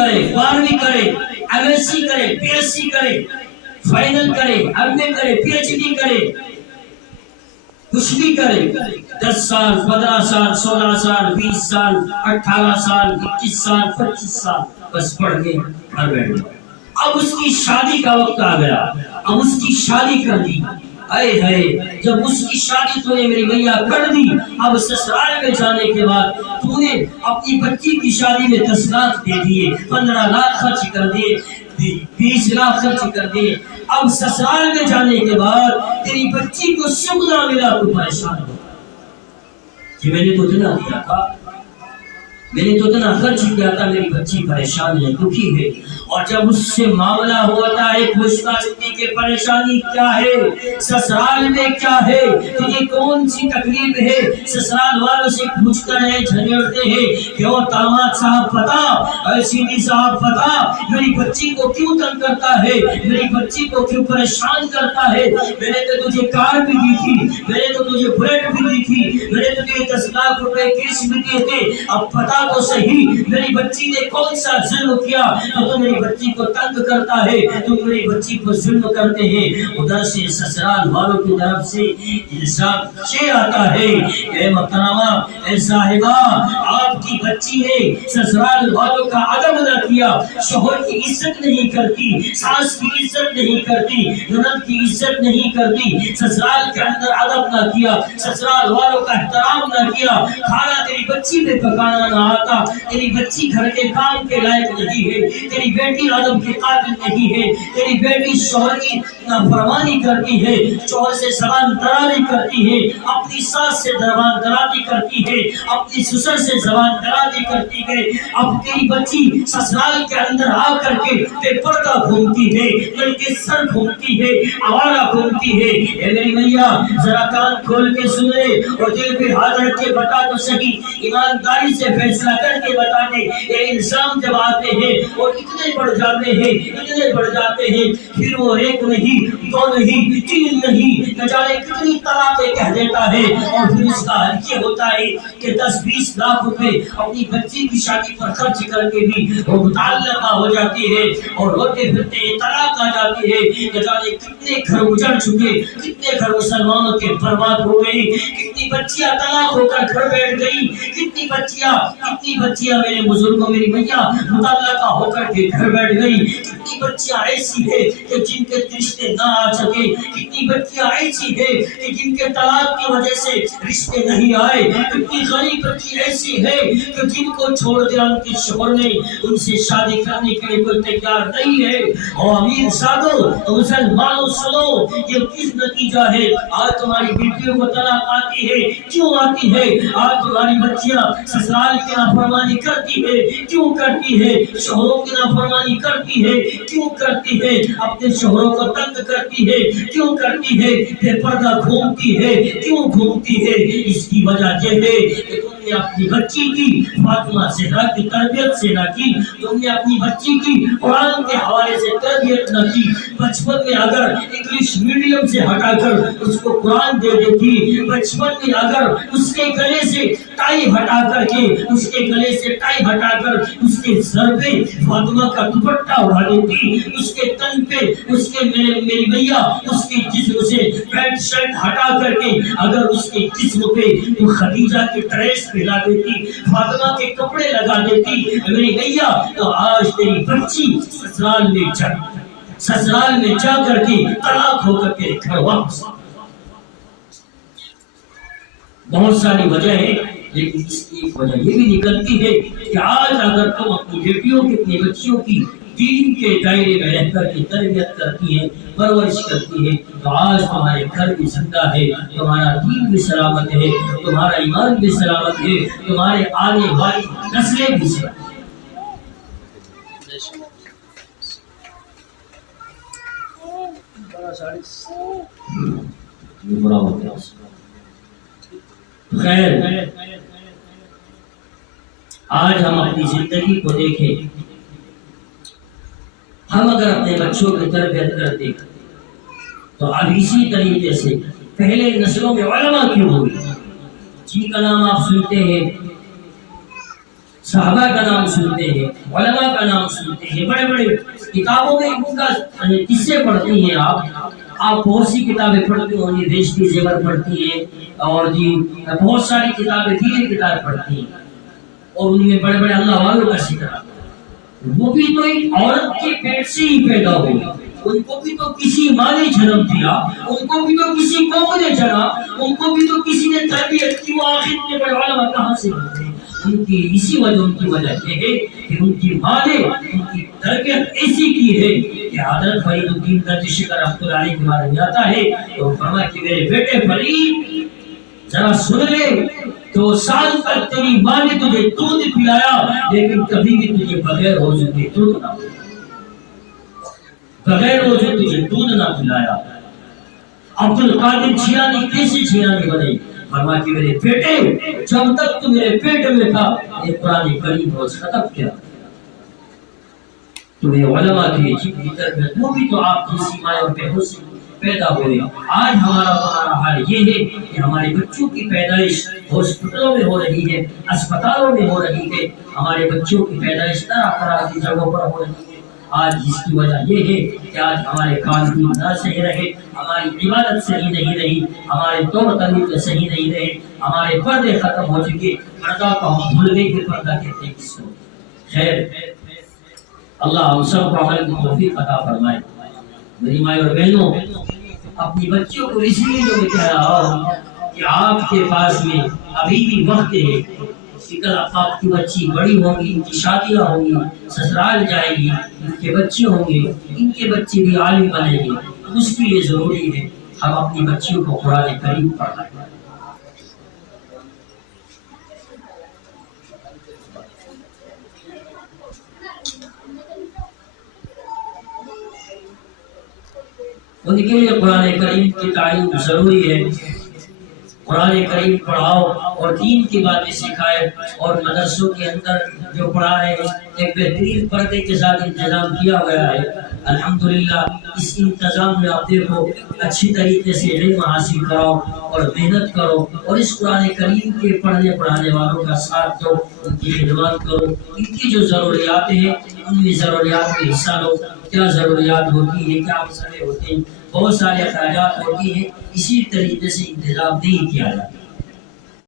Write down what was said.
کرے، 12ویں کرے، MSc کرے، PSc کرے، فائنل کرے، MA کرے، PhD کرے، کچھ بھی کرے، 10 سال، 15 سال، 16 سال، 20 سال، 18 سال، 21 سال، 25 سال بس پڑھ کے گھر بیٹھ گیا۔ اب اس کی شادی کا وقت آ گیا، اب اس کی شادی کر دی۔ اے ہے جب اس کی شادی تو نے میری میاں کر دی، اب سسرال میں جانے کے بعد تو نے اپنی بچی کی شادی میں 10 لاکھ دے دیے، 15 لاکھ خرچ کر دیے، 20 لاکھ خرچ کر دیے۔ اب سسرال میں جانے کے بعد تیری بچی کو سکھ نہ ملا تو پریشان ہو کہ میں نے تو اتنا دیا تھا، میں نے تو اتنا خرچ کیا تھا، میری بچی پریشان ہے، دکھی ہے۔ اور جب اس سے معاملہ ہوتا ہے پوچھتا سکتی کہ پریشانی کیا ہے، سسرال میں کیا ہے، تجھے کون سی تکلیف ہے، سسرال والوں سے پوچھ کر ہے جھگڑتے ہیں کہ وہ داماد صاحب بتا، سیدھی صاحب بتا، میری بچی کو کیوں تنگ کرتا ہے، میری بچی کو کیوں پریشان کرتا ہے، میں نے تو تجھے کار بھی دی تھی، میں نے تو تجھے بلیٹ بھی دی تھی، میں نے تو تجھے 10 لاکھ روپے کیش بھی دیے تھے، اب بتا تو صحیح میری بچی نے کون سا ظلم کیا تو میری بچی کو تنگ کرتا ہے، تم میری بچی کو ظلم کرتے ہیں۔ ادھر سے سسرال والوں کی طرف سے الزام یہ آتا ہے، اے محترمہ، اے صاحبہ، آپ کی بچی نے سسرال والوں کا ادب نہ کیا، شوہر کی عزت نہیں کرتی، ساس کی عزت نہیں کرتی، نند کی عزت نہیں کرتی، سسرال کے اندر ادب نہ کیا، سسرال والوں کا احترام نہ کیا، کھانا تیری بچی پہ پکانا نہ آتا، تیری بچی گھر کے کام کے لائق نہیں ہے، تیری بیٹی ادب کے قابل نہیں ہے، تیری بیٹی شوہر کی نافرمانی کرتی ہے، شوہر سے زبان درازی کرتی ہے، اپنی ساس سے زبان درازی کرتی ہے، اپنی سسر سے زبان درازی کرتی ہے۔ اب تیری بچی سسرال کے اندر آ کر کے بے پردہ گھومتی ہے، دل کے سر گھومتی ہے، آوارہ گھومتی ہے۔ اے میری میاں ذرا کان کھول کے سن لے اور دل پہ ہاتھ رکھ کے بتا تو صحیح، ایمانداری سے فیصلہ کر کے بتا دے، یہ الزام جب آتے ہیں اور اتنے بڑھ جاتے ہیں، اتنے بڑھ جاتے ہیں، پھر وہ ایک نہیں، دو نہیں، 3 نہیں، نہ جانے کتنی طلاقیں کہہ دیتا ہے، اور پھر اس کا حل یہ ہوتا ہے کہ 10-20 لاکھ روپے اپنی بچی کی شادی پر خرچ کر کے بھی وہ متعلقہ ہو جاتی ہے، اور روتے پھرتے طلاق آ جاتی ہے۔ نہ جانے کتنے گھر اجڑ چکے، کتنے گھر مسلمانوں کے برباد ہو گئی، کتنی بچیاں طلاق ہو کر گھر بیٹھ گئی، کتنی بچیاں میرے بزرگوں، میری میاں متعلقہ ہو کر کے گھر بیٹھ گئی، کتنی بچیاں ایسی ہے کہ جن کے رشتے نہ آ سکے، کتنی بچیاں ایسی ہے کہ جن کے طلاق کی وجہ سے رشتے نہیں آئے، کتنی غریب بچی ایسی ہے کہ جن کو چھوڑ دیا ان کے شوہر نے، ان سے شادی کرنے کے لیے کوئی تیار نہیں ہے۔ اور امیر سادو مسلمانوں سنو، یہ کس نتیجہ ہے؟ آج تمہاری بیٹیوں کو طلاق آتی ہے، کیوں آتی ہے؟ آج تمہاری بچیاں سسرال کی نافرمانی کرتی ہے، کیوں کرتی ہے؟ شوہروں کی نافرمانی کرتی ہے، کیوں کرتی ہے؟ اپنے شوہروں کو تنگ کرتی ہے، کیوں کرتی ہے؟ بے پردہ گھومتی ہے، کیوں گھومتی ہے؟ اس کی وجہ یہ ہے کہ تم نے اپنی بچی کی فاطمہ زہرا کی تربیت سے نہ کی، تم نے اپنی بچی کی قرآن کے حوالے سے تربیت نہ کی۔ بچپن میں اگر انگلش میڈیم سے ہٹا کر اس کو قرآن دے دیتی، بچپن میں اگر اس کے گلے سے ٹائی ہٹا کر کے، اس کے گلے سے ٹائی ہٹا کر اس کے سر پہ فاطمہ کا دوپٹہ اڑا دیتی، اس کے تن پہ، اس کے میری میاں اس کے جسم سے پینٹ شرٹ ہٹا کر کے اگر اس کے جسم پہ تو خدیجہ کی ڈریس پہنا دیتی، فاطمہ کے کپڑے لگا دیتی میری میاں، تو آج تیری بچی سسرال میں جا کر کے طلاق ہو کر کے گھر واپس۔ بہت ساری وجہ ہے، لیکن اس کی ایک وجہ یہ بھی نکلتی ہے کہ آج اگر تم اپنی بیٹیوں کی، اپنی بچیوں کی دین کے دائرے میں رہ کر کے تربیت کرتی ہے، پرورش کرتی ہے، تو آج تمہارے گھر بھی زندہ ہے، تمہارا دین بھی سلامت ہے، تمہارا ایمان بھی سلامت ہے، تمہارے آنے والی نسلیں بھی سلامت ہیں۔ خیر، آج ہم اپنی زندگی کو دیکھیں، ہم اگر اپنے بچوں کی تربیت کرتے تو اب اسی طریقے سے پہلے نسلوں میں علماء کیوں ہوئی، جن کا نام آپ سنتے ہیں صحابہ کا نام سنتے ہیں، علماء کا نام سنتے ہیں، بڑے بڑے کتابوں میں ان کا قصے پڑھتی ہیں آپ بہت سی کتابیں پڑھتے ہوں گے، بیشتی زیور پڑھتی ہیں، اور جی بہت ساری کتابیں دینی کتابیں پڑھتی ہیں، اور ان میں بڑے بڑے اللہ والوں کا ذکر آتا ہے۔ وہ بھی تو ایک عورت کے پیٹ سے ہی پیدا ہوئی، ان کو بھی تو کسی ماں نے جنم دیا، ان کو بھی تو کسی قوم نے جنا، ان کو بھی تو کسی نے تربیت کی۔ وہ آخر میں بڑے علماء کہاں سے بنتے ہیں؟ ان کی اسی وجہ، ان کی وجہ یہ ہے کہ ان کی ماں نے ان کی تربیت ایسی کی ہے کہ حضرت فرید الدین درد شکر رحمۃ اللہ علیہ کے بارے میں آتا ہے تو فرمایا کہ میرے بیٹے فرید ذرا سن لے، 2 سال تک تیری ماں نے تجھے دودھ پلایا، لیکن کبھی بھی تجھے بغیر وضو کے دودھ نہ پلایا۔ عبد القادر جیلانی کیسے جیلانی بنے؟ فرمایا کہ میرے بیٹے جب تک تو میرے پیٹ میں تھا یہ قرآن کریم روز ختم کیا۔ تو یہ علماء کی تربیت، وہ بھی تو آپ جیسی مائیں اور بہنوں سے پیدا ہوئے۔ آج ہمارا حال یہ ہے کہ ہمارے بچوں کی پیدائش ہاسپٹلوں میں ہو رہی ہے، اسپتالوں میں ہو رہی ہے، ہمارے بچوں کی پیدائش طرح طرح کی جگہوں پر ہو رہی ہے۔ آج جس کی وجہ یہ ہے کہ آج ہمارے قانون نہ صحیح رہے، ہماری عبادت صحیح نہیں رہی، ہمارے طور طریقے صحیح نہیں رہے، ہمارے پردے ختم ہو چکے، پردہ کو ہم بھول گئے کہ پردہ کہتے ہیں کس کو۔ خیر، اللہ ہم سب کو عمل کی توفیق عطا فرمائے۔ میری مائیں اور بہنوں، اپنی بچیوں کو اس لیے جو میں کہہ رہا ہوں کہ آپ کے پاس میں ابھی بھی وقت ہے کہ کل آپ کی بچی بڑی ہوگی، ان کی شادیاں ہوں گی، سسرال جائے گی، ان کے بچے ہوں گے، ان کے بچے بھی عالم بنیں گے، اس کے لیے ضروری ہے ہم اپنی بچیوں کو قرآن کریم پڑھائیں۔ ان کے لیے قرآن کریم کی تعلیم ضروری ہے۔ قرآن کریم پڑھاؤ اور دین کی باتیں سکھائے، اور مدرسوں کے اندر جو پڑھا ہے ایک بہترین پردے کے ساتھ انتظام کیا گیا ہے۔ الحمدللہ اس انتظام میں آپ دیکھو اچھی طریقے سے علم حاصل کرو اور محنت کرو، اور اس قرآن کریم کے پڑھنے پڑھانے والوں کا ساتھ دو، ان کی خدمات کرو، ان کی جو ضروریات ہیں ان میں ضروریات میں حصہ لو۔ کیا ضروریات ہوتی ہے، کیا مسئلے ہوتے ہیں، بہت سارے اخراجات ہوتی ہیں، اسی طریقے سے انتظام نہیں کیا جاتا۔